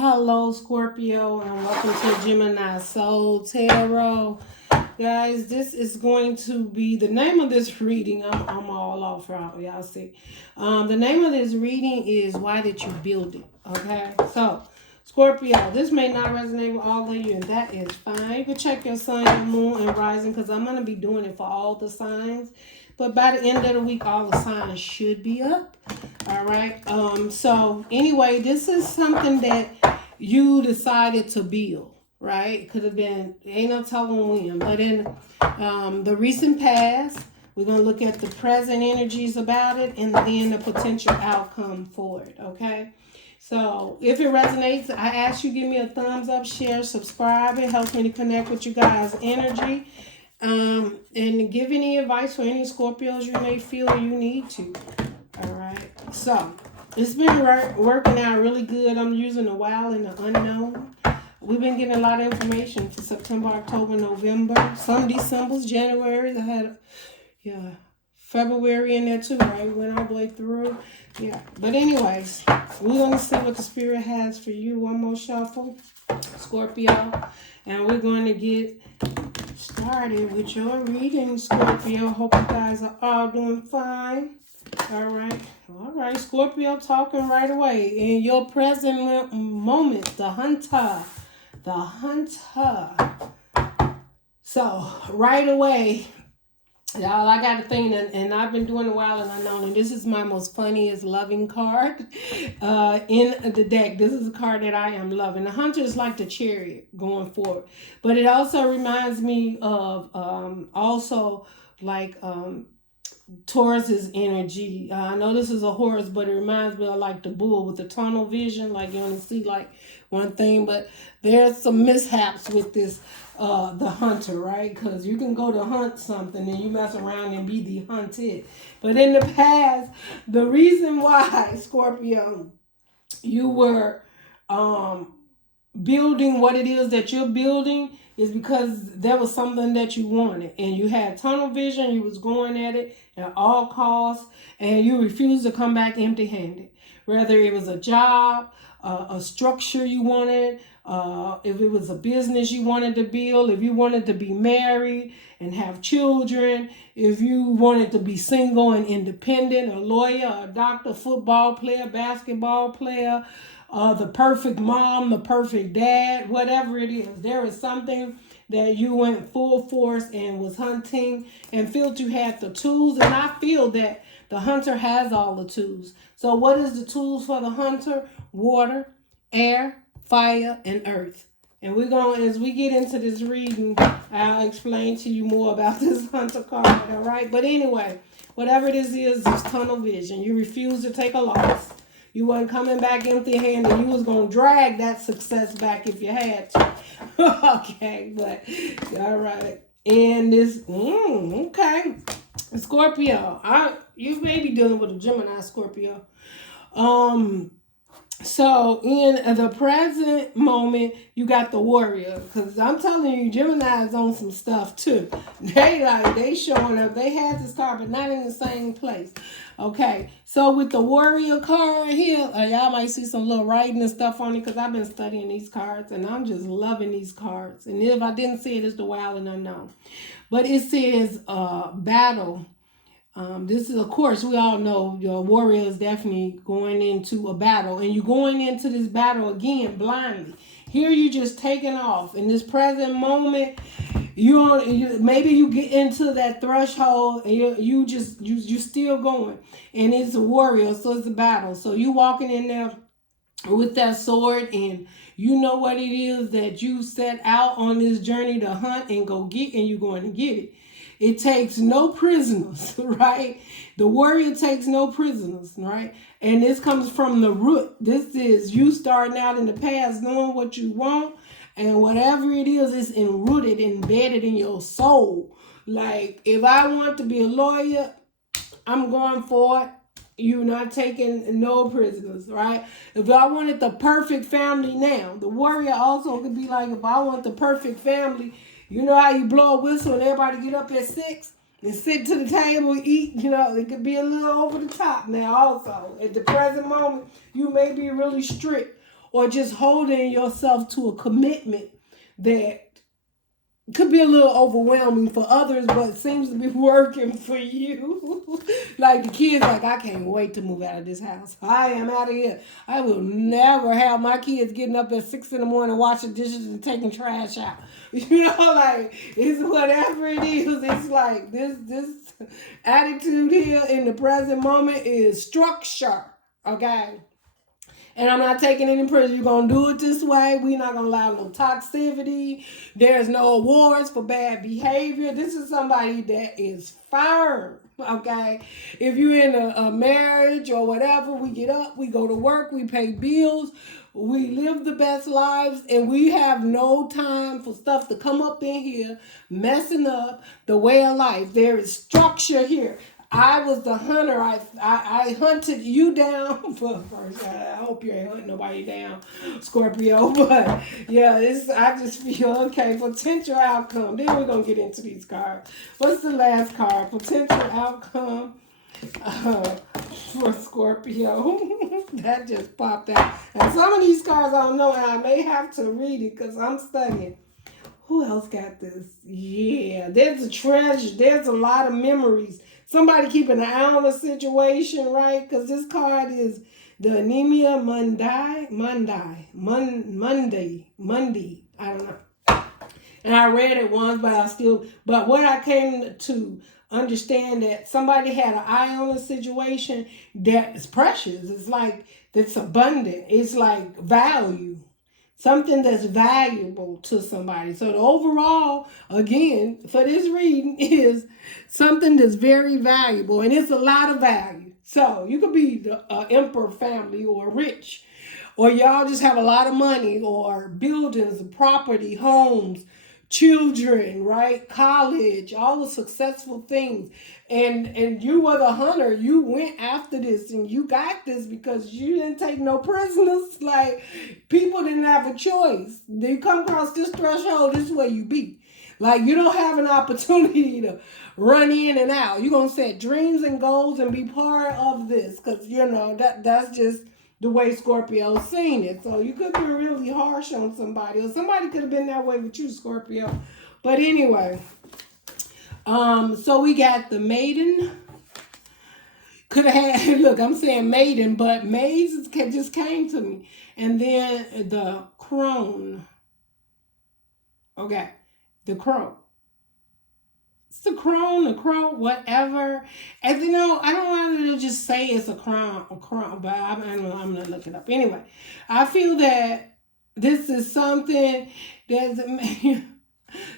Hello, Scorpio, and welcome to Gemini Soul Tarot. Guys, this is going to be the name of this reading. I'm all off, y'all see. The name of this reading is Why Did You Build It? Okay, so Scorpio, this may not resonate with all of you, and that is fine. You can check your sun, your moon, and rising, because I'm going to be doing it for all the signs. But by the end of the week, all the signs should be up. All right. So anyway, this is something that you decided to build, right? Could have been, ain't no telling when. But in the recent past, we're going to look at the present energies about it and then the potential outcome for it, okay? So if it resonates, I ask you give me a thumbs up, share, subscribe. It helps me to connect with you guys' energy. And give any advice for any Scorpios you may feel you need to. All right. So it's been working out really good. I'm using the wild and the unknown. We've been getting a lot of information for September, October, November, some December's, January. I had, February in there too, right? We went all the way through. Yeah. But anyways, we're going to see what the spirit has for you. One more shuffle, Scorpio. And we're going to get started with your reading, Scorpio. Hope you guys are all doing fine. All right, Scorpio, talking right away. In your present moment, the hunter. So right away, y'all, I got a thing, and I've been doing it a while, and I know, and this is my most funniest loving card in the deck. This is a card that I am loving. The hunter is like the chariot going forward, but it also reminds me of Taurus's energy. I know this is a horse, but it reminds me of like the bull with the tunnel vision, like you only see like one thing, but there's some mishaps with this the hunter, right? Because you can go to hunt something and you mess around and be the hunted. But in the past, the reason why, Scorpio, you were building what it is that you're building is because there was something that you wanted, and you had tunnel vision. You was going at it at all costs, and you refused to come back empty-handed. Whether it was a job, a structure you wanted, if it was a business you wanted to build, if you wanted to be married and have children, if you wanted to be single and independent, a lawyer, a doctor, football player, basketball player, the perfect mom, the perfect dad, whatever it is, there is something that you went full force and was hunting and felt you had the tools. And I feel that the hunter has all the tools. So what is the tools for the hunter? Water, air, fire, and earth. And we're going, as we get into this reading, I'll explain to you more about this hunter card, all right? But anyway, whatever this is tunnel vision. You refuse to take a loss. You wasn't coming back empty-handed. You was going to drag that success back if you had to. Okay, but all right. And this, okay. Scorpio, you may be dealing with a Gemini, Scorpio. So in the present moment, you got the warrior, because I'm telling you, Gemini is on some stuff too. They showing up. They had this card, but not in the same place. Okay, so with the warrior card here, y'all might see some little writing and stuff on it, because I've been studying these cards, and I'm just loving these cards. And if I didn't see it, it's the wild and unknown. But it says battle. This is, of course, we all know your warrior is definitely going into a battle, and you're going into this battle again blindly. Here you just taking off in this present moment. Maybe you get into that threshold and you still going, and it's a warrior, so it's a battle. So you walking in there with that sword, and you know what it is that you set out on this journey to hunt and go get, and you're going to get it. It takes no prisoners, right? The warrior takes no prisoners, right? And this comes from the root. This is you starting out in the past, knowing what you want, and whatever it is, it's enrooted, embedded in your soul. Like, if I want to be a lawyer, I'm going for it. You're not taking no prisoners, right? If I wanted the perfect family now, the warrior also could be like, if I want the perfect family, you know how you blow a whistle and everybody get up at 6 and sit to the table and eat? You know, it could be a little over the top now also. At the present moment, you may be really strict or just holding yourself to a commitment that could be a little overwhelming for others, but seems to be working for you. Like the kids, like, I can't wait to move out of this house. I am out of here. I will never have my kids getting up at 6 in the morning, washing dishes and taking trash out. You know, like, it's whatever it is. It's like this attitude here in the present moment is structure. Okay. And I'm not taking any prison. You're going to do it this way. We're not going to allow no toxicity. There's no awards for bad behavior. This is somebody that is firm, okay? If you're in a marriage or whatever, we get up, we go to work, we pay bills, we live the best lives, and we have no time for stuff to come up in here messing up the way of life. There is structure here. I was the hunter. I hunted you down for first. I hope you ain't hunting nobody down, Scorpio. But yeah, I just feel okay. Potential outcome. Then we're gonna get into these cards. What's the last card? Potential outcome for Scorpio. That just popped out. And some of these cards I don't know, and I may have to read it because I'm studying. Who else got this? Yeah, there's a treasure. There's a lot of memories. Somebody keeping an eye on the situation, right? Because this card is the anemia Monday. I don't know. And I read it once, but what I came to understand that somebody had an eye on the situation that is precious. It's like, it's abundant. It's like value. Something that's valuable to somebody. So the overall, again, for this reading is something that's very valuable. And it's a lot of value. So you could be the emperor family or rich. Or y'all just have a lot of money or buildings, property, homes, children, right? College, all the successful things. And you were the hunter. You went after this and you got this because you didn't take no prisoners. Like, people didn't have a choice. They come across this threshold, this is where you be. Like, you don't have an opportunity to run in and out. You're going to set dreams and goals and be part of this because, you know, that's just the way Scorpio's seen it. So you could be really harsh on somebody, or somebody could have been that way with you, Scorpio. But anyway, so we got the maiden. Could have had, look, I'm saying maiden, but maids just came to me. And then the crone. Okay, the crow. It's the crone, the crow, whatever. And you know, I don't want to just say it's a crown, but I'm going to look it up. Anyway, I feel that this is something that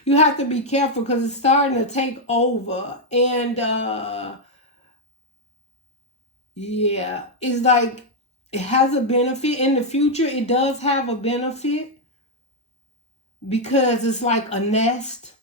you have to be careful because it's starting to take over. And yeah, it's like it has a benefit in the future. It does have a benefit because it's like a nest.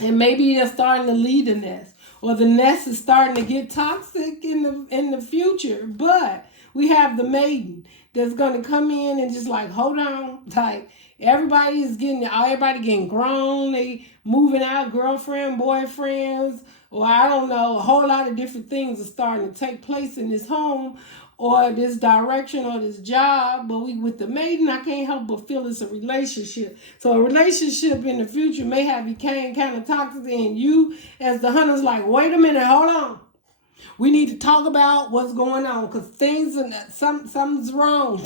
And maybe they're starting to leave the nest, or the nest is starting to get toxic in the future. But we have the maiden that's going to come in and just like, hold on, like everybody getting grown, they moving out, girlfriend, boyfriends, or I don't know, a whole lot of different things are starting to take place in this home, or this direction, or this job. But with the maiden, I can't help but feel it's a relationship. So a relationship in the future may have become kind of toxic, and you as the hunter's like, wait a minute, hold on. We need to talk about what's going on because something's wrong.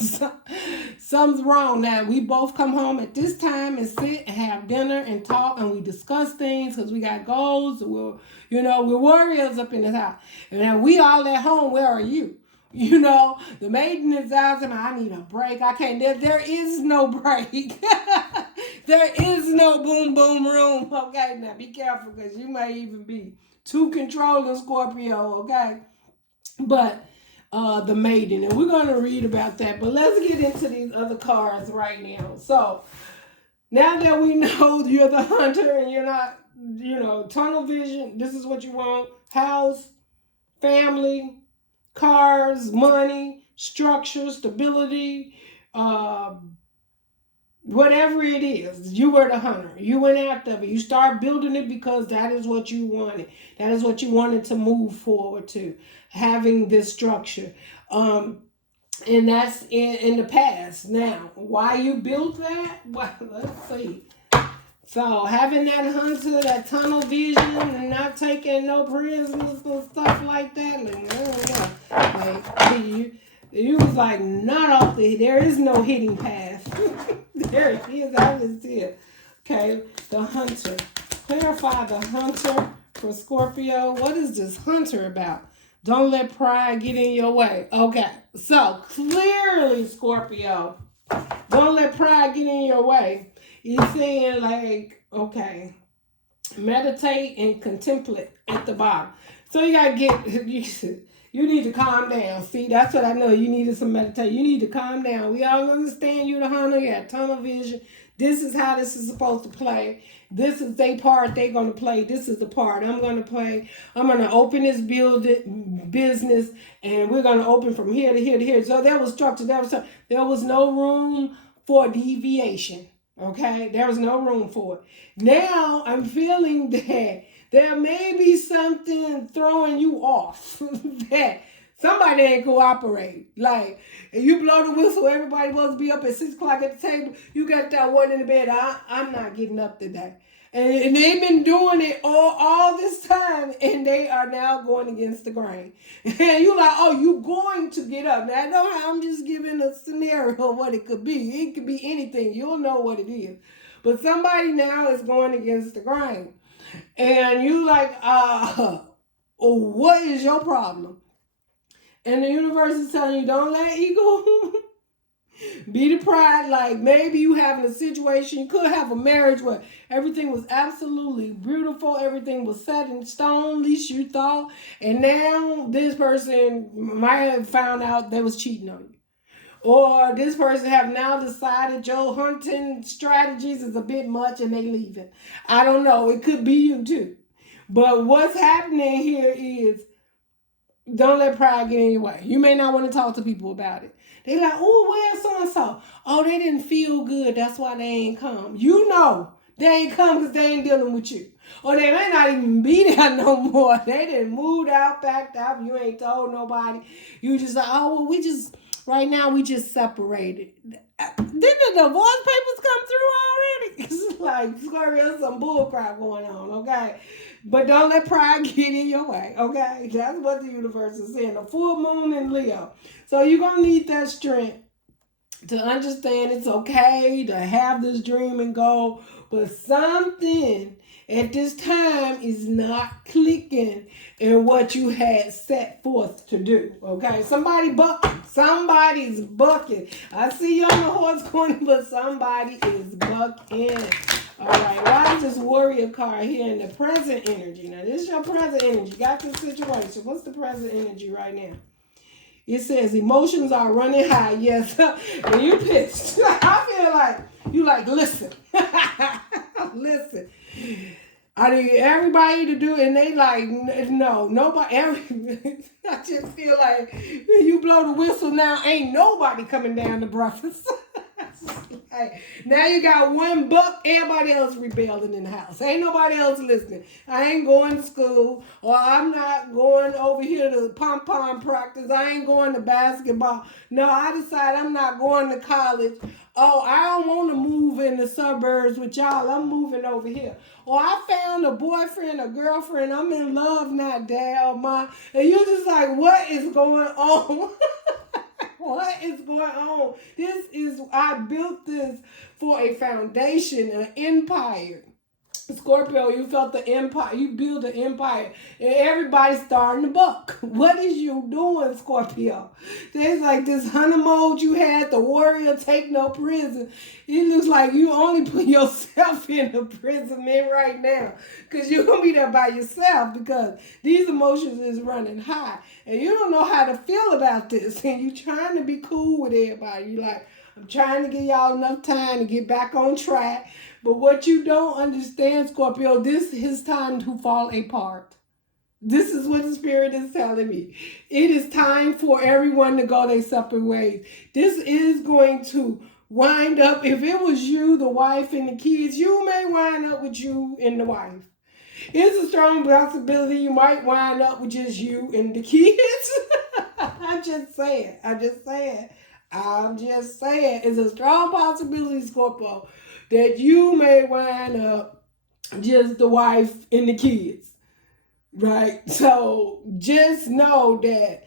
Something's wrong. Now, we both come home at this time and sit and have dinner and talk, and we discuss things because we got goals. We're warriors up in this house. And now we all at home, where are you? You know, the maiden is out and I need a break. I can't. There is no break. There is no boom, boom room. Okay, now be careful because you may even be too controlling, Scorpio, okay? But the maiden, and we're going to read about that. But let's get into these other cards right now. So now that we know you're the hunter and you're not, tunnel vision, this is what you want: house, family, cars, money, structure, stability, whatever it is. You were the hunter. You went after it. You start building it because that is what you wanted. That is what you wanted to move forward to, having this structure. And that's in the past. Now, why you built that? Well, let's see. So having that hunter, that tunnel vision, and not taking no prisoners and stuff like that, you was like not off there is no hitting path. There it is, I just see it. Okay, the hunter. Clarify the hunter for Scorpio. What is this hunter about? Don't let pride get in your way. Okay, so clearly, Scorpio, don't let pride get in your way. You're saying like, okay, meditate and contemplate at the bottom. So you gotta you need to calm down. See, that's what I know. You needed some meditation. You need to calm down. We all understand you the hunter. You got tunnel vision. This is how this is supposed to play. This is their part they're going to play. This is the part I'm going to play. I'm going to open this business, and we're going to open from here to here to here. So there was structure. There was no room for deviation. Okay? There was no room for it. Now I'm feeling that there may be something throwing you off that somebody ain't cooperate. Like, if you blow the whistle, everybody supposed to be up at 6 o'clock at the table. You got that one in the bed. I'm not getting up today. And they've been doing it all this time, and they are now going against the grain. And you're like, oh, you going to get up. Now, I know how I'm just giving a scenario of what it could be. It could be anything. You'll know what it is. But somebody now is going against the grain. And you like, what is your problem? And the universe is telling you, don't let ego be the pride. Like maybe you having a situation, you could have a marriage where everything was absolutely beautiful, everything was set in stone, at least you thought. And now this person might have found out they was cheating on you. Or this person have now decided your hunting strategies is a bit much and they leaving. I don't know. It could be you too. But what's happening here is don't let pride get in your way. You may not want to talk to people about it. They like, oh, where's so-and-so? Oh, they didn't feel good. That's why they ain't come. You know they ain't come because they ain't dealing with you. Or they may not even be there no more. They didn't moved out, backed out. You ain't told nobody. You just like, oh, well, right now we just separated. Didn't the divorce papers come through already? It's like, Scorpio, some bullcrap going on, okay? But don't let pride get in your way, okay? That's what the universe is saying. A full moon in Leo. So you're going to need that strength to understand it's okay to have this dream and goal, but something at this time is not clicking in what you had set forth to do, okay? Somebody's bucking. I see you on the horse corner, but somebody is bucking. All right, why is this warrior card here in the present energy? Now, this is your present energy. Got this situation. What's the present energy right now? It says emotions are running high. Yes, and you pissed. I feel like you like, listen. Listen. I need everybody to do it, and they like, no, nobody. I just feel like when you blow the whistle now, ain't nobody coming down to breakfast. Like, now you got one buck, everybody else rebelling in the house. Ain't nobody else listening. I ain't going to school, or I'm not going over here to pom-pom practice. I ain't going to basketball. No, I decide I'm not going to college. Oh, I don't want to move in the suburbs with y'all. I'm moving over here. Or I found a boyfriend, a girlfriend. I'm in love now, Dad, Ma. And you just like, what is going on? What is going on? I built this for a foundation, an empire. Scorpio, you felt the empire. You build an empire. And everybody's starting to buck. What is you doing, Scorpio? There's like this hunter mode you had, the warrior take no prison. It looks like you only put yourself in a prison right now. Because you're going to be there by yourself because these emotions is running high. And you don't know how to feel about this. And you're trying to be cool with everybody. You're like, I'm trying to give y'all enough time to get back on track. But what you don't understand, Scorpio, this is time to fall apart. This is what the Spirit is telling me. It is time for everyone to go their separate ways. This is going to wind up, if it was you, the wife, and the kids, you may wind up with you and the wife. It's a strong possibility you might wind up with just you and the kids. I'm just saying. It's a strong possibility, Scorpio, that you may wind up just the wife and the kids, right? So just know that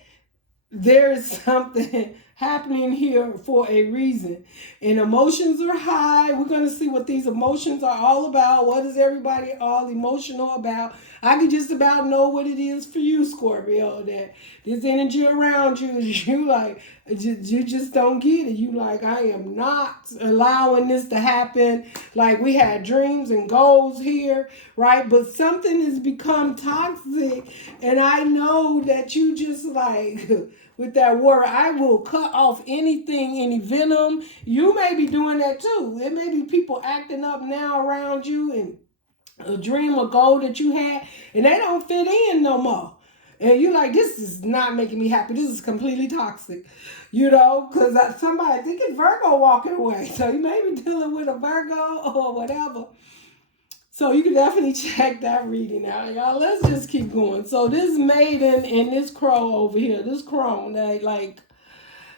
there's something happening here for a reason. And emotions are high. We're going to see what these emotions are all about. What is everybody all emotional about? I can just about know what it is for you, Scorpio, that this energy around you is you like, you just don't get it. You like, I am not allowing this to happen. Like we had dreams and goals here, right? But something has become toxic. And I know that you just like... with that word, I will cut off anything, any venom. You may be doing that too. It may be people acting up now around you and a dream or goal that you had, and they don't fit in no more. And you're like, this is not making me happy. This is completely toxic, you know, because somebody, I think it's Virgo walking away. So you may be dealing with a Virgo or whatever. So you can definitely check that reading out, y'all. Let's just keep going. So this maiden and this crow over here, this crone, that like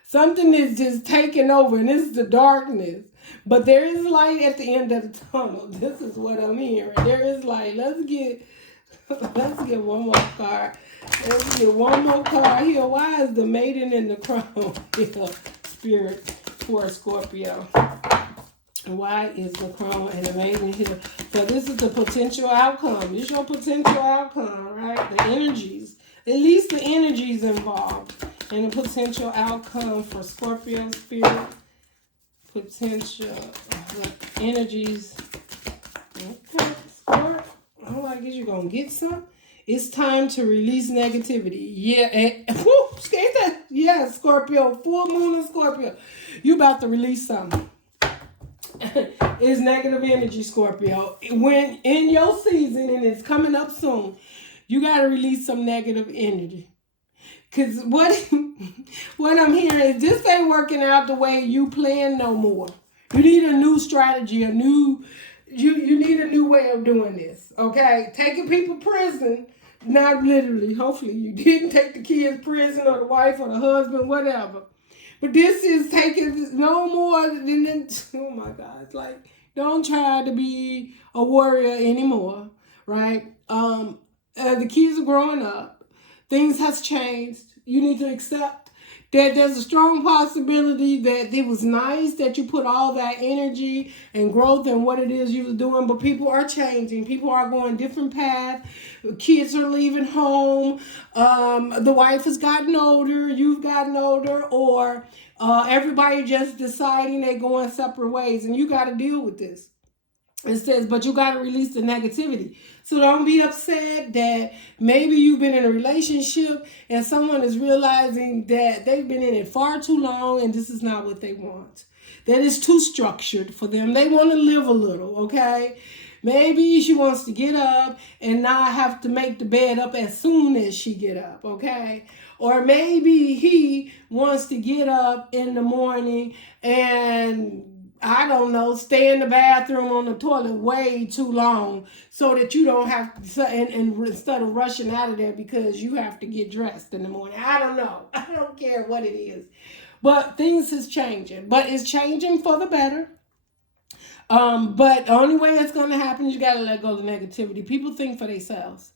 something is just taking over, and this is the darkness. But there is light at the end of the tunnel. This is what I'm hearing. There is light. Let's get one more card. Let's get one more card here. Why is the maiden and the crone here, Spirit, for Scorpio? Why is the crown and the maiden here? So this is the potential outcome. This is your potential outcome, right? The energies. At least the energies involved in a potential outcome for Scorpio Spirit. Potential energies. Okay, Scorpio. All I guess you're going to get some. It's time to release negativity. Yeah, and yeah, Scorpio. Full moon of Scorpio. You about to release something. Is negative energy, Scorpio. When in your season, and it's coming up soon, you got to release some negative energy. Because what I'm hearing is this ain't working out the way you plan no more. You need a new strategy, you need a new way of doing this, okay? Taking people prison, not literally. Hopefully you didn't take the kids prison or the wife or the husband, whatever. But this is taking no more than, oh my God, it's like, don't try to be a warrior anymore, right? The kids are growing up. Things has changed. You need to accept that there's a strong possibility that it was nice that you put all that energy and growth in what it is you were doing, but people are changing. People are going different paths. Kids are leaving home. The wife has gotten older. You've gotten older. Or everybody just deciding they're going separate ways. And you got to deal with this. It says, but you got to release the negativity. So don't be upset that maybe you've been in a relationship and someone is realizing that they've been in it far too long and this is not what they want. That is too structured for them. They want to live a little, okay? Maybe she wants to get up and not have to make the bed up as soon as she get up, okay? Or maybe he wants to get up in the morning and, I don't know, stay in the bathroom on the toilet way too long so that you don't have to, and instead of rushing out of there because you have to get dressed in the morning. I don't know. I don't care what it is. But things is changing. But it's changing for the better. But the only way it's going to happen is you got to let go of the negativity. People think for themselves.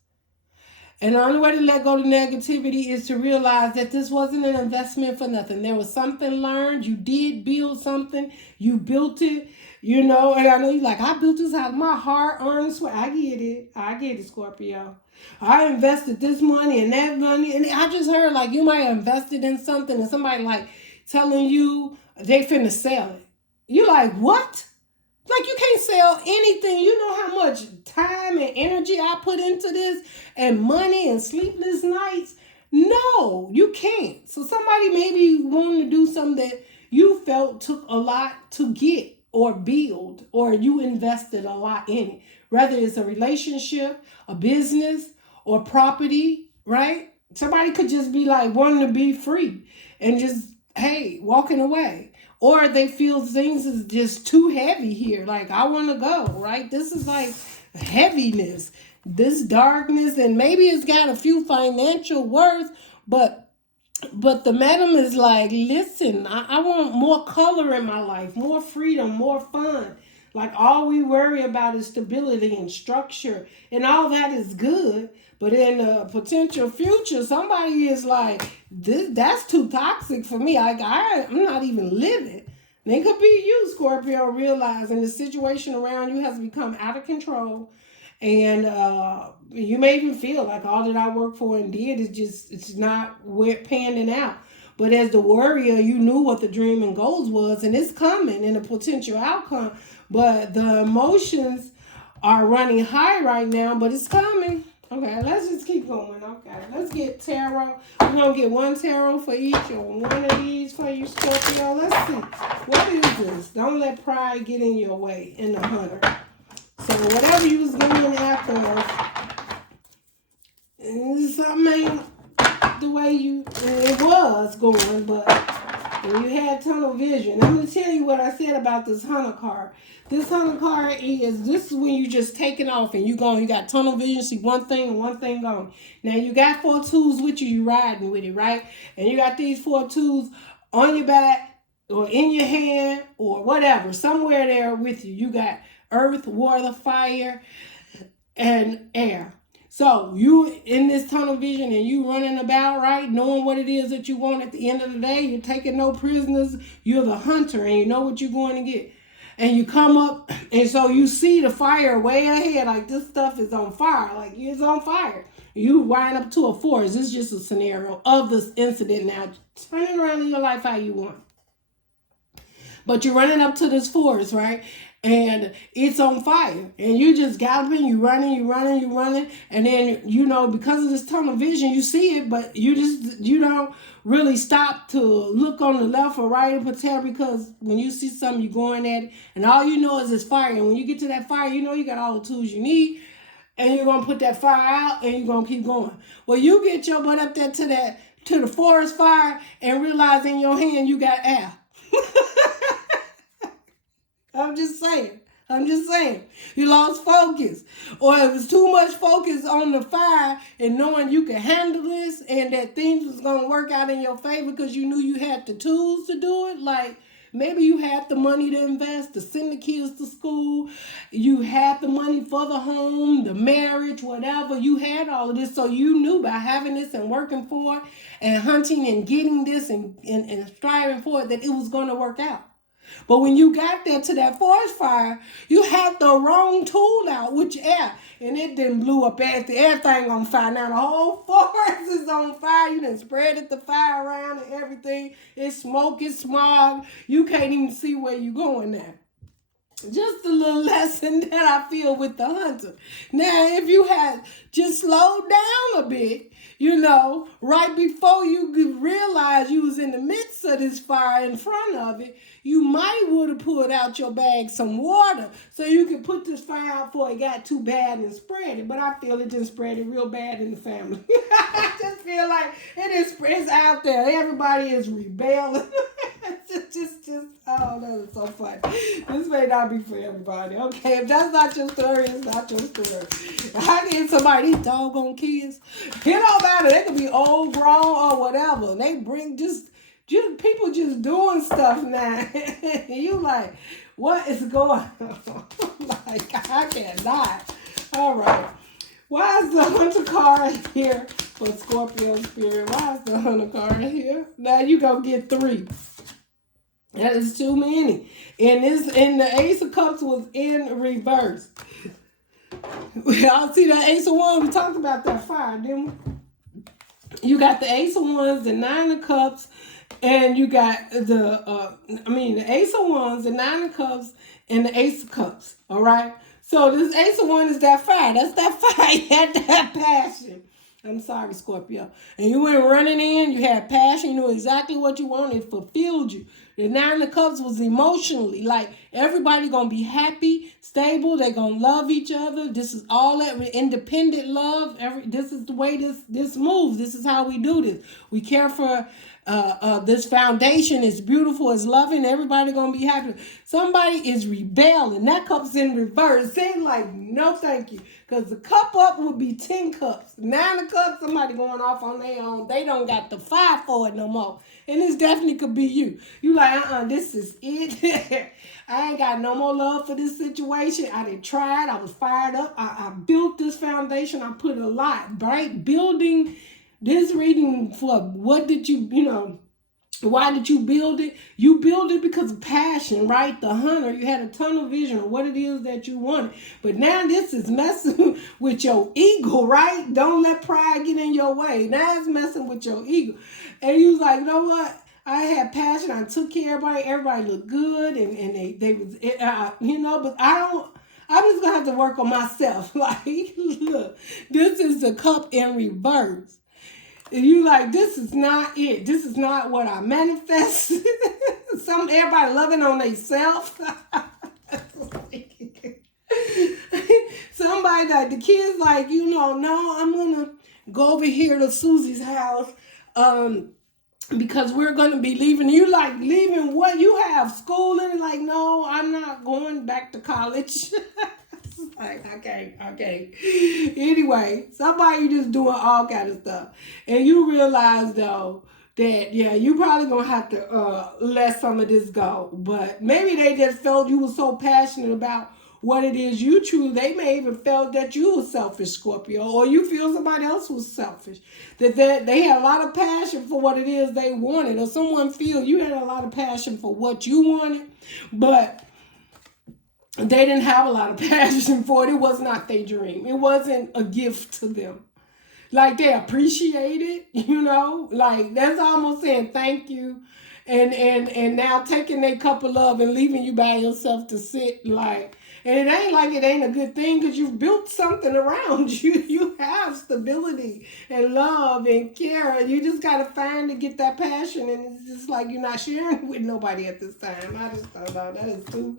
And the only way to let go of negativity is to realize that this wasn't an investment for nothing. There was something learned. You did build something. You built it, you know. And I know you're like, I built this out of my hard-earned sweat. I get it, Scorpio. I invested this money and that money. And I just heard, like, you might have invested in something and somebody, like, telling you they finna sell it. You're like, what? Like, you can't sell anything. You know how much time and energy I put into this and money and sleepless nights? No, you can't. So somebody maybe wanting to do something that you felt took a lot to get or build, or you invested a lot in it. Whether it's a relationship, a business, or property, right? Somebody could just be like wanting to be free and just, hey, walking away. Or they feel things is just too heavy here. Like, I want to go, right? This is like heaviness, this darkness, and maybe it's got a few financial worth, but But the madam is like, listen, I want more color in my life, more freedom, more fun. Like, all we worry about is stability and structure, and all that is good. But in the potential future, somebody is like, that's too toxic for me. I'm not even living. And it could be you, Scorpio, realizing the situation around you has become out of control. And you may even feel like all that I worked for and did is just, it's not panning out. But as the warrior, you knew what the dream and goals was, and it's coming in a potential outcome. But the emotions are running high right now, but it's coming. Okay, let's just keep going. Okay, let's get tarot. We're going to get one tarot for each, or one of these for you, Scorpio. Let's see. What is this? Don't let pride get in your way in the hunter. So whatever you was going after, something ain't the way it was going, but you had tunnel vision. I'm going to tell you what I said about this hunter card. This hunter card this is when you just taking off and you got tunnel vision, see one thing and one thing gone. Now you got 4 tools with you riding with it, right? And you got these 4 tools on your back or in your hand or whatever, somewhere there with you. You got earth, water, fire, and air. So you in this tunnel vision and you running about, right, knowing what it is that you want. At the end of the day, you're taking no prisoners. You're the hunter and you know what you're going to get. And you come up, and so you see the fire way ahead, like this stuff is on fire, like it's on fire. You wind up to a forest. This is just a scenario of this incident. Now, turn it around in your life how you want. But you're running up to this forest, right? And it's on fire. And you just galloping, you running. And then, because of this tunnel vision, you see it, but you don't really stop to look on the left or right or tell, because when you see something, you're going at it. And all you know is it's fire. And when you get to that fire, you got all the tools you need. And you're going to put that fire out and you're going to keep going. Well, you get your butt up there to the forest fire and realize in your hand you got air. I'm just saying. You lost focus. Or it was too much focus on the fire and knowing you could handle this and that things was going to work out in your favor because you knew you had the tools to do it. Like, maybe you had the money to invest, to send the kids to school. You had the money for the home, the marriage, whatever. You had all of this. So you knew by having this and working for it and hunting and getting this and striving for it that it was going to work out. But when you got there to that forest fire, you had the wrong tool out, which air, and it then blew up everything on fire. Now the whole forest is on fire. You done spread the fire around and everything. It's smoke, it's smog. You can't even see where you're going now. Just a little lesson that I feel with the hunter. Now, if you had just slowed down a bit, right before you realize you was in the midst of this fire in front of it, you might would have pulled out your bag some water so you could put this fire out before it got too bad and spread it. But I feel it just spread it real bad in the family. I just feel like it's out there. Everybody is rebelling. Oh, that is so funny. This may not be for everybody. Okay, if that's not your story, it's not your story. How can somebody, these doggone kids, it don't matter. They could be old, grown, or whatever. They bring just people just doing stuff now. You like, what is going on? Like, I cannot. All right. Why is the hunter card here for Scorpio spirit? Why is the hunter card here? Now you gonna get 3. That is too many. And the Ace of Cups was in reverse. Y'all see that Ace of Wands? We talked about that fire, didn't we? You got the Ace of Wands, the 9 of Cups, and you got the Ace of Wands, the 9 of Cups, and the Ace of Cups. All right? So this Ace of Wands is that fire. That's that fire. You had that passion. I'm sorry, Scorpio. And you went running in. You had passion. You knew exactly what you wanted. It fulfilled you. The Nine of Cups was emotionally, like everybody gonna be happy, stable. They gonna love each other. This is all that independent love. This is the way this moves. This is how we do this. We care for this foundation. Is beautiful. It's loving. Everybody gonna be happy. Somebody is rebelling. That cup's in reverse. Saying like, no, thank you. Because the cup up would be 10 cups. 9 of cups. Somebody going off on their own. They don't got the fire for it no more. And this definitely could be you. You like, this is it. I ain't got no more love for this situation. I done tried. I was fired up. I built this foundation. I put a lot, right? Building this reading for what did you, why did you build it? You build it because of passion, right? The hunter, you had a tunnel vision of what it is that you wanted. But now this is messing with your ego, right? Don't let pride get in your way. Now it's messing with your ego. And you was like, you know what? I had passion. I took care of everybody. Everybody looked good. And they was, but I'm just going to have to work on myself. Like, look, this is the cup in reverse. And you like, this is not it. This is not what I manifested. Everybody loving on themselves. Somebody like the kids like, no, I'm gonna go over here to Susie's house, because we're gonna be leaving. You like leaving what you have school and like, no, I'm not going back to college. Like, okay. Anyway, somebody just doing all kind of stuff. And you realize, though, that, you probably going to have to let some of this go. But maybe they just felt you were so passionate about what it is you choose. They may even felt that you were selfish, Scorpio, or you feel somebody else was selfish. That they had a lot of passion for what it is they wanted. Or someone feel you had a lot of passion for what you wanted, but they didn't have a lot of passion for it. It was not their dream. It wasn't a gift to them. Like they appreciate it, like that's almost saying thank you. And now taking their cup of love and leaving you by yourself to sit like, and it ain't like it ain't a good thing because you've built something around you. You have stability and love and care. You just got to find to get that passion. And it's just like you're not sharing with nobody at this time. I just thought about that is too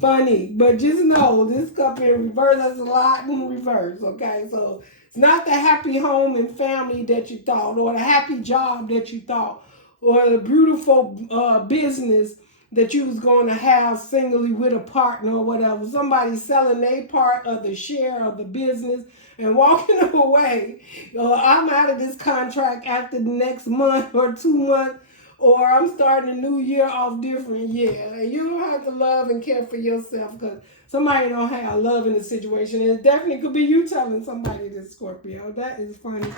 funny. But just know this cup in reverse, that's a lot in reverse, okay? So it's not the happy home and family that you thought, or the happy job that you thought, or the beautiful business that you was going to have singly with a partner or whatever. Somebody selling their part of the share of the business and walking away. I'm out of this contract after the next month or 2 months, or I'm starting a new year off different. And you don't have to love and care for yourself because somebody don't have love in the situation. And it definitely could be you telling somebody this, Scorpio. That is funny.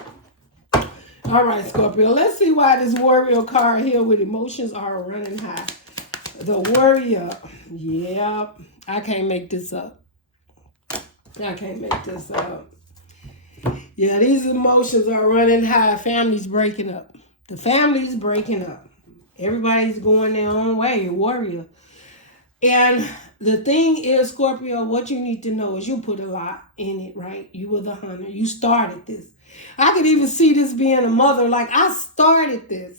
All right, Scorpio. Let's see why this warrior card here with emotions are running high. The warrior. Yeah, I can't make this up. Yeah, these emotions are running high. Family's breaking up. The family's breaking up. Everybody's going their own way, warrior. And the thing is, Scorpio, what you need to know is you put a lot in it, right? You were the hunter. You started this. I could even see this being a mother. Like, I started this.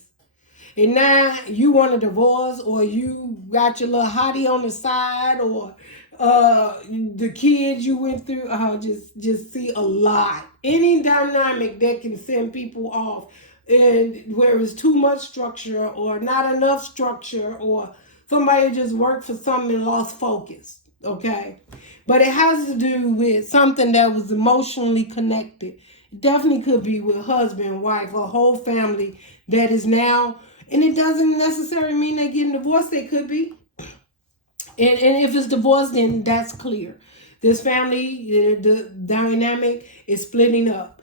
And now you want a divorce, or you got your little hottie on the side, or the kids you went through. Just see a lot. Any dynamic that can send people off, and where it's too much structure or not enough structure, or somebody just worked for something and lost focus, okay? But it has to do with something that was emotionally connected. It definitely could be with husband, wife, a whole family that is now, and it doesn't necessarily mean they're getting divorced. They could be. And if it's divorced, then that's clear. This family, the dynamic is splitting up.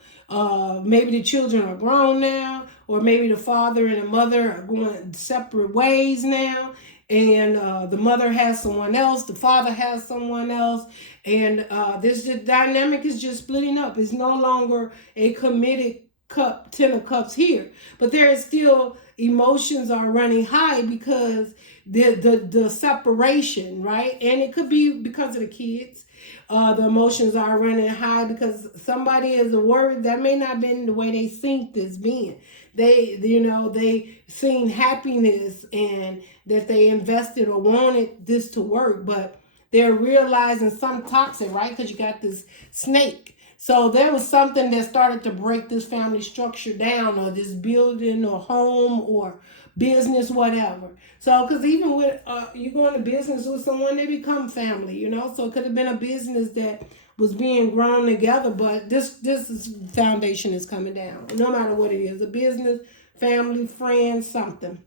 Maybe the children are grown now, or maybe the father and the mother are going separate ways now, and the mother has someone else, the father has someone else, and this dynamic is just splitting up. It's no longer a committed cup, 10 of cups here, but there is still emotions are running high because the separation, right? And it could be because of the kids. The emotions are running high because somebody is worried. That may not have been the way they think this being. they seen happiness and that they invested or wanted this to work, but they're realizing some toxic, right? Because you got this snake. So there was something that started to break this family structure down, or this building or home or business, whatever. So, because even with you going to business with someone, they become family, So it could have been a business that was being grown together, but this foundation is coming down. No matter what it is, a business, family, friends, something.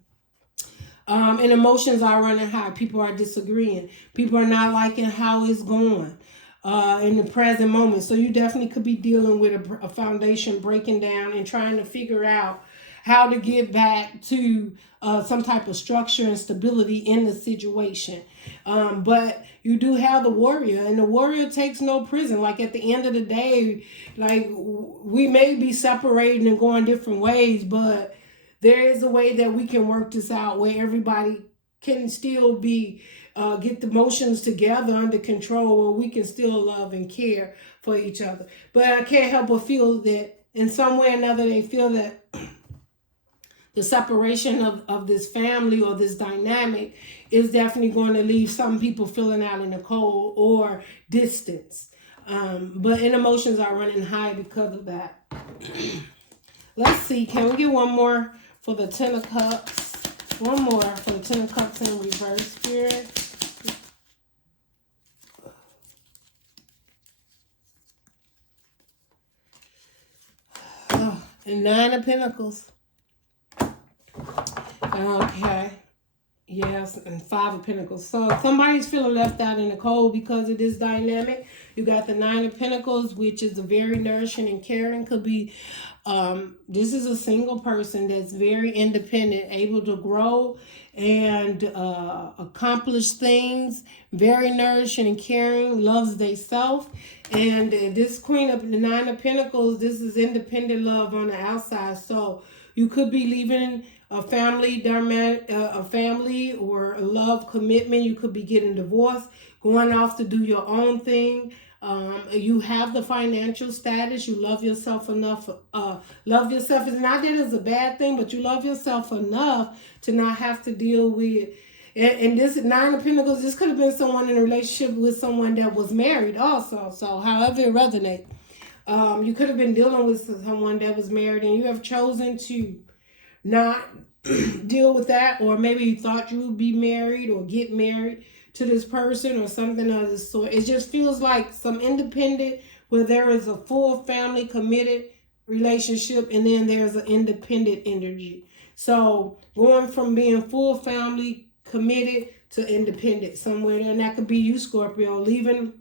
And emotions are running high. People are disagreeing. People are not liking how it's going in the present moment. So you definitely could be dealing with a foundation breaking down and trying to figure out how to get back to some type of structure and stability in the situation. But you do have the warrior, and the warrior takes no prison. Like at the end of the day, like we may be separated and going different ways, but there is a way that we can work this out where everybody can still be get the emotions together under control, where we can still love and care for each other. But I can't help but feel that in some way or another they feel that the separation of this family or this dynamic is definitely going to leave some people feeling out in the cold or distance. But emotions are running high because of that. Let's see, can we get one more for the Ten of Cups? One more for the Ten of Cups in reverse, Spirit. Oh, and Nine of Pentacles. Okay. Yes, and Five of Pentacles. So somebody's feeling left out in the cold because of this dynamic. You got the Nine of Pentacles, which is a very nourishing and caring. Could be, this is a single person that's very independent, able to grow and accomplish things. Very nourishing and caring, loves themselves. And this Queen of the Nine of Pentacles, this is independent love on the outside. So you could be leaving a family or a love commitment. You could be getting divorced, going off to do your own thing. You have the financial status. You love yourself enough. Love yourself is not that it's a bad thing, but you love yourself enough to not have to deal with. And this Nine of Pentacles, this could have been someone in a relationship with someone that was married also. So however it resonates. You could have been dealing with someone that was married and you have chosen to not deal with that, or maybe you thought you would be married or get married to this person or something of the sort. It just feels like some independent where there is a full family committed relationship and then there's an independent energy. So going from being full family committed to independent somewhere, and that could be you, Scorpio, leaving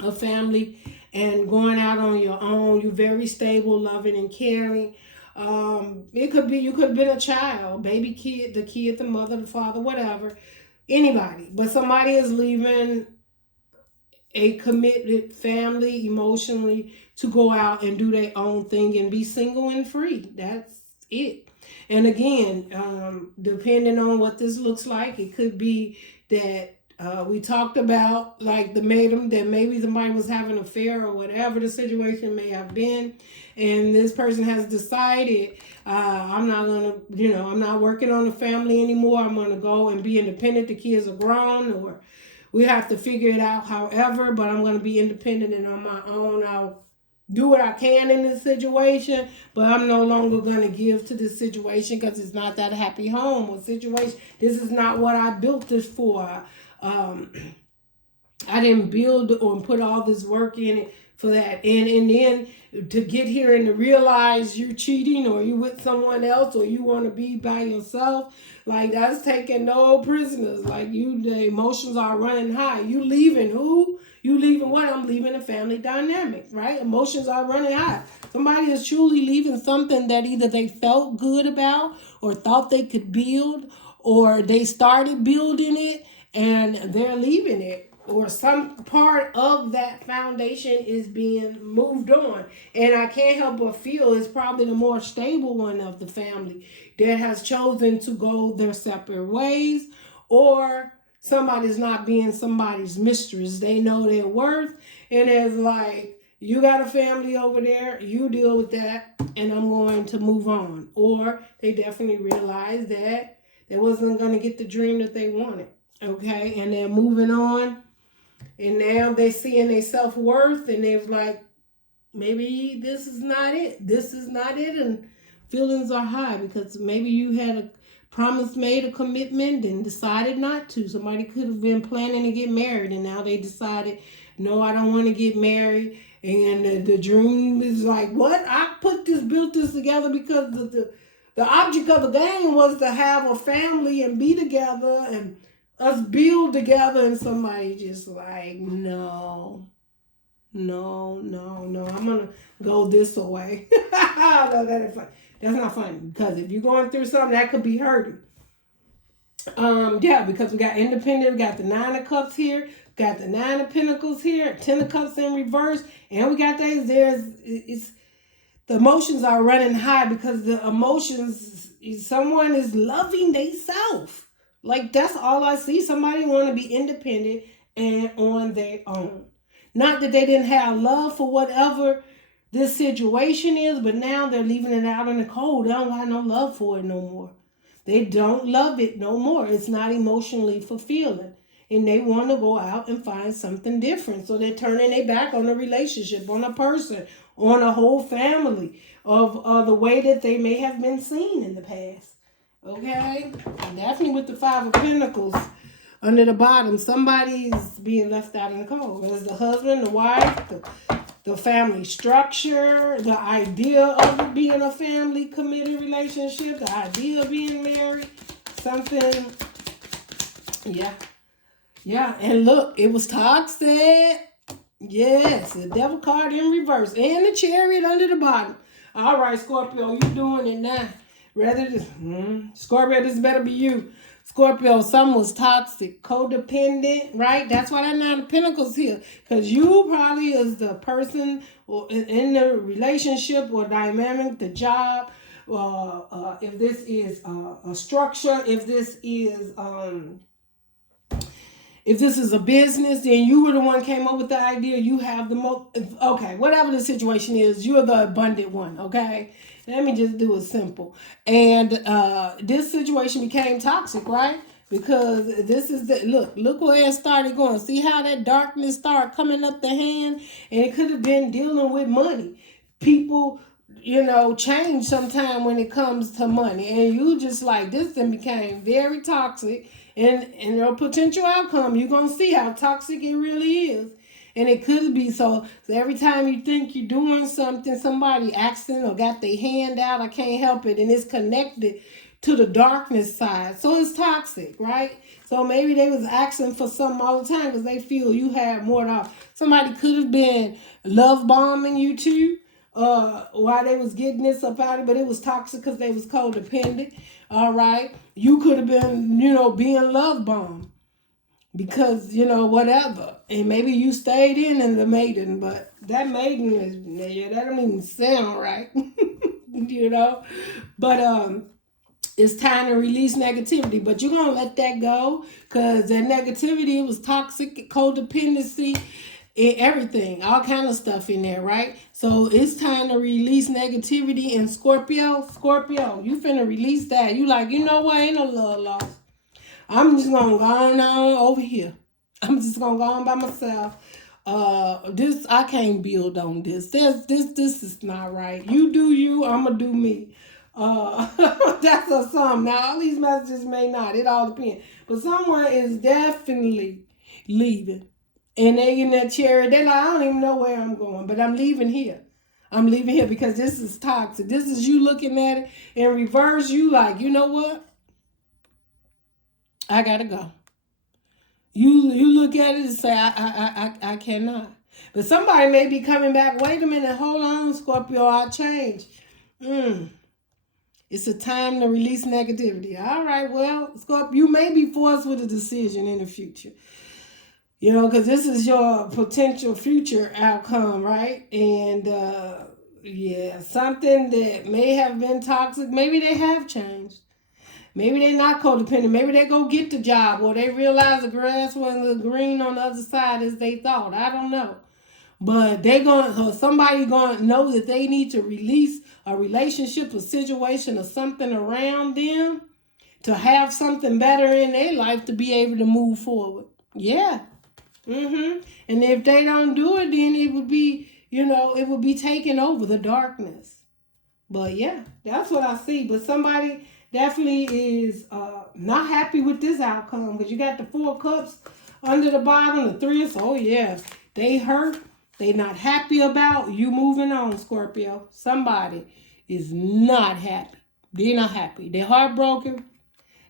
a family and going out on your own. You're very stable, loving and caring. It could be you could have been a child, baby kid, the mother, the father, whatever, anybody. But somebody is leaving a committed family emotionally to go out and do their own thing and be single and free. That's it. And again, depending on what this looks like, it could be that we talked about like that maybe somebody was having an affair or whatever the situation may have been, and this person has decided I'm not gonna, I'm not working on the family anymore. I'm gonna go and be independent. The kids are grown, or we have to figure it out however, but I'm gonna be independent and on my own. I'll do what I can in this situation, but I'm no longer going to give to this situation because it's not that happy home or situation. This is not what I built this for. I didn't build or put all this work in it for that. And then to get here and to realize you're cheating or you with someone else or you want to be by yourself, like that's taking no prisoners. Like the emotions are running high. You leaving who? You leaving what? I'm leaving a family dynamic, right? Emotions are running high. Somebody is truly leaving something that either they felt good about or thought they could build, or they started building it and they're leaving it, or some part of that foundation is being moved on. And I can't help but feel it's probably the more stable one of the family that has chosen to go their separate ways, or somebody's not being somebody's mistress. They know their worth, and it's like You got a family over there, you deal with that, and I'm going to move on. Or they definitely realized that they wasn't going to get the dream that they wanted. Okay, and they're moving on. And now they seeing their self-worth, and they're like, maybe this is not it. This is not it. And feelings are high because maybe you had a promise made, a commitment, and decided not to. Somebody could have been planning to get married, and now they decided, no, I don't want to get married. And the dream is like, what? I built this together because the object of the game was to have a family and be together and us build together. And somebody just like, no, I'm going to go this way. No, that is funny. That's not funny, because if you're going through something, that could be hurting. Yeah, because we got independent, we got the 9 of Cups here, got the 9 of Pentacles here, 10 of Cups in reverse, and we got it's the emotions are running high because the emotions, someone is loving themselves. Like, that's all I see. Somebody want to be independent and on their own. Not that they didn't have love for whatever this situation is, but now they're leaving it out in the cold. They don't have no love for it no more. They don't love it no more. It's not emotionally fulfilling. And they want to go out and find something different. So they're turning their back on the relationship, on a person, on a whole family of the way that they may have been seen in the past. Okay? And definitely with the 5 of Pentacles under the bottom, somebody's being left out in the cold. There's the husband, the wife, the family structure, the idea of it being a family committed relationship, the idea of being married, something, yeah, and look, it was toxic. Yes, the devil card in reverse, and the Chariot under the bottom. All right, Scorpio, you doing it now. Scorpio, this better be you. Scorpio, something was toxic, codependent, right? That's why that 9 of Pentacles here. Because you probably is the person in the relationship or dynamic, the job, if this is a structure, if this is a business, then you were the one came up with the idea. You have the most, okay, whatever the situation is, you're the abundant one, okay? Let me just do it simple. And this situation became toxic, right? Because this is look where it started going. See how that darkness started coming up the hand? And it could have been dealing with money. People, change sometime when it comes to money. And you just like, this then became very toxic. And your potential outcome, you're going to see how toxic it really is. And it could be so every time you think you're doing something, somebody accident or got their hand out, I can't help it, and it's connected to the darkness side. So it's toxic, right? So maybe they was asking for something all the time because they feel you had more to offer. Somebody could have been love bombing you too while they was getting this up out of it, but it was toxic because they was codependent, all right? You could have been, being love bombed. Because, whatever. And maybe you stayed in the maiden, but that maiden is, that don't even sound right. But it's time to release negativity. But you're going to let that go because that negativity was toxic, codependency, and everything. All kind of stuff in there, right? So it's time to release negativity. And Scorpio, you finna release that. You like, you know what? Ain't no love lost. I'm just going to go on over here. I'm just going to go on by myself. I can't build on this. This is not right. You do you, I'm going to do me. That's a sum. Now, all these messages may not. It all depends. But someone is definitely leaving. And they in that chair. They're like, I don't even know where I'm going. But I'm leaving here. I'm leaving here because this is toxic. This is you looking at it in reverse. You like, you know what? I gotta go. You look at it and say, I cannot. But somebody may be coming back. Wait a minute, hold on, Scorpio, I changed. It's a time to release negativity. All right, well, Scorpio, you may be forced with a decision in the future. Because this is your potential future outcome, right? And something that may have been toxic, maybe they have changed. Maybe they're not codependent. Maybe they go get the job or they realize the grass wasn't as green on the other side as they thought. I don't know. But somebody gonna know that they need to release a relationship, a situation, or something around them to have something better in their life to be able to move forward. Yeah. And if they don't do it, then it would be, it would be taking over the darkness. But yeah, that's what I see. But somebody definitely is not happy with this outcome, because you got the 4 cups under the bottom, the 3 is, oh yeah, they hurt. They not happy about you moving on, Scorpio. Somebody is not happy. They're not happy. They're heartbroken.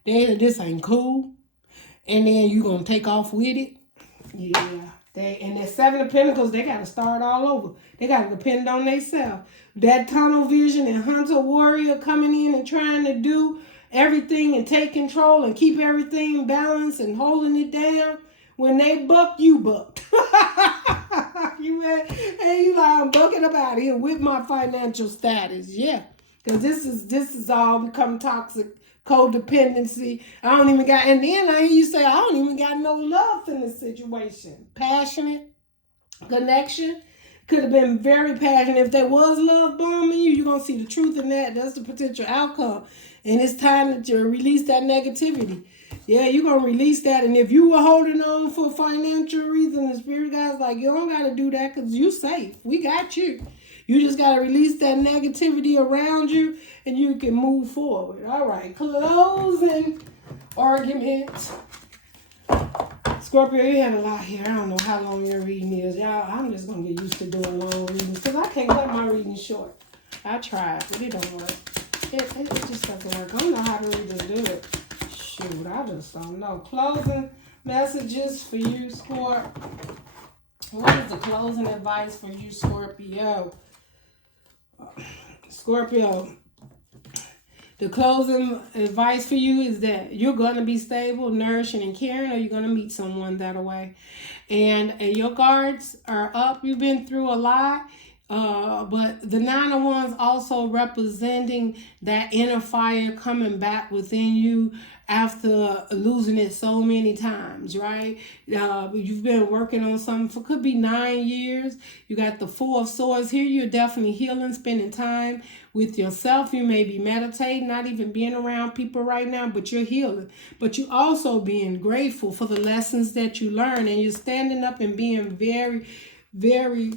This ain't cool. And then you going to take off with it. Yeah. And that 7 of Pentacles, they got to start all over. They got to depend on themselves. That tunnel vision and hunter warrior coming in and trying to do everything and take control and keep everything balanced and holding it down. When they buck, you buck. You like, I'm bucking up out here with my financial status. Yeah. Because this is all become toxic codependency. I don't even got, and then I hear you say, I don't even got no love in this situation. Passionate connection. Could have been very passionate. If there was love bombing you, you're going to see the truth in that. That's the potential outcome. And it's time to release that negativity. Yeah, you're going to release that. And if you were holding on for financial reasons, the spirit guide's like, you don't got to do that because you safe. We got you. You just got to release that negativity around you and you can move forward. All right, closing arguments. Scorpio, you have a lot here. I don't know how long your reading is. Y'all, I'm just going to get used to doing long readings because I can't cut my reading short. I tried, but it don't work. It just doesn't work. I don't know how to really just do it. Shoot, I just don't know. Closing messages for you, Scorp. What is the closing advice for you, Scorpio? Scorpio, the closing advice for you is that you're going to be stable, nourishing, and caring, or you're going to meet someone that way. And your guards are up. You've been through a lot. But the 9 of Wands also representing that inner fire coming back within you after losing it so many times, right? You've been working on something for, could be 9 years. You got the 4 of Swords here. You're definitely healing, spending time with yourself. You may be meditating, not even being around people right now, but you're healing. But you also being grateful for the lessons that you learn, and you're standing up and being very, very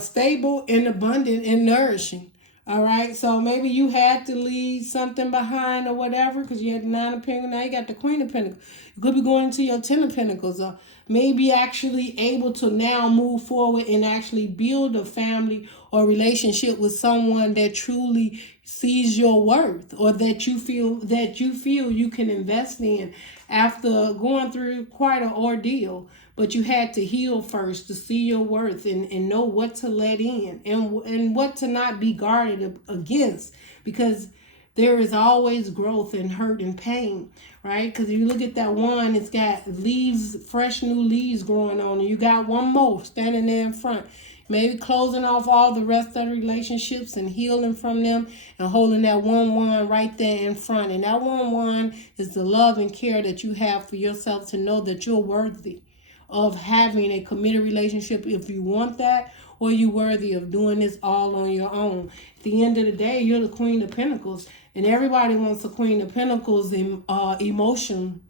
stable and abundant and nourishing. All right, so maybe you had to leave something behind or whatever because you had the 9 of Pentacles. Now you got the Queen of Pentacles. You could be going to your 10 of Pentacles, or maybe actually able to now move forward and actually build a family or relationship with someone that truly sees your worth, or that you feel you can invest in after going through quite an ordeal. But you had to heal first to see your worth and know what to let in and what to not be guarded against, because there is always growth and hurt and pain, right? Because you look at that one, it's got leaves, fresh new leaves growing on, and you got one more standing there in front. Maybe closing off all the rest of the relationships and healing from them and holding that 1-1 right there in front. And that 1-1 is the love and care that you have for yourself to know that you're worthy of having a committed relationship if you want that, or you're worthy of doing this all on your own. At the end of the day, you're the Queen of Pentacles, and everybody wants a Queen of Pentacles emotionally,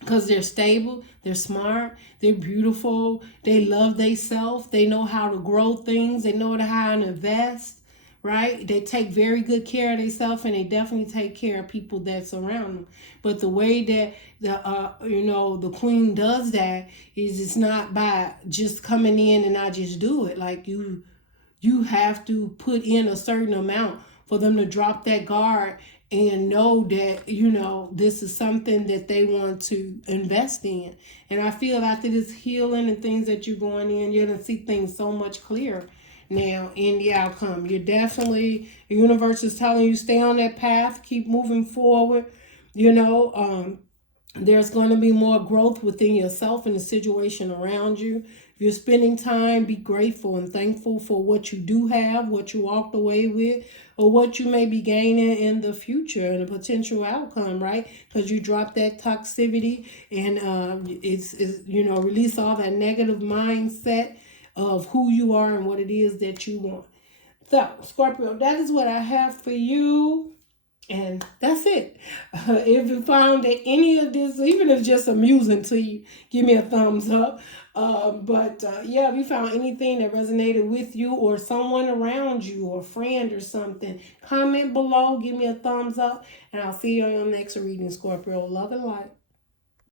because they're stable, they're smart, they're beautiful, they love themselves, they know how to grow things, they know how to invest, right? They take very good care of themselves, and they definitely take care of people that surround them. But the way that the Queen does that is it's not by just coming in and I just do it. Like you have to put in a certain amount for them to drop that guard and know that, this is something that they want to invest in. And I feel after this healing and things that you're going in, you're going to see things so much clearer now in the outcome. You're definitely, the universe is telling you, stay on that path, keep moving forward. There's going to be more growth within yourself and the situation around you. If you're spending time, be grateful and thankful for what you do have, what you walked away with, or what you may be gaining in the future and a potential outcome, right? Because you drop that toxicity and it's release all that negative mindset of who you are and what it is that you want. So, Scorpio, that is what I have for you. And that's it. If you found that any of this, even if it's just amusing to you, give me a thumbs up. Yeah, if you found anything that resonated with you or someone around you or a friend or something, comment below, give me a thumbs up, and I'll see you on your next reading, Scorpio. Love and light.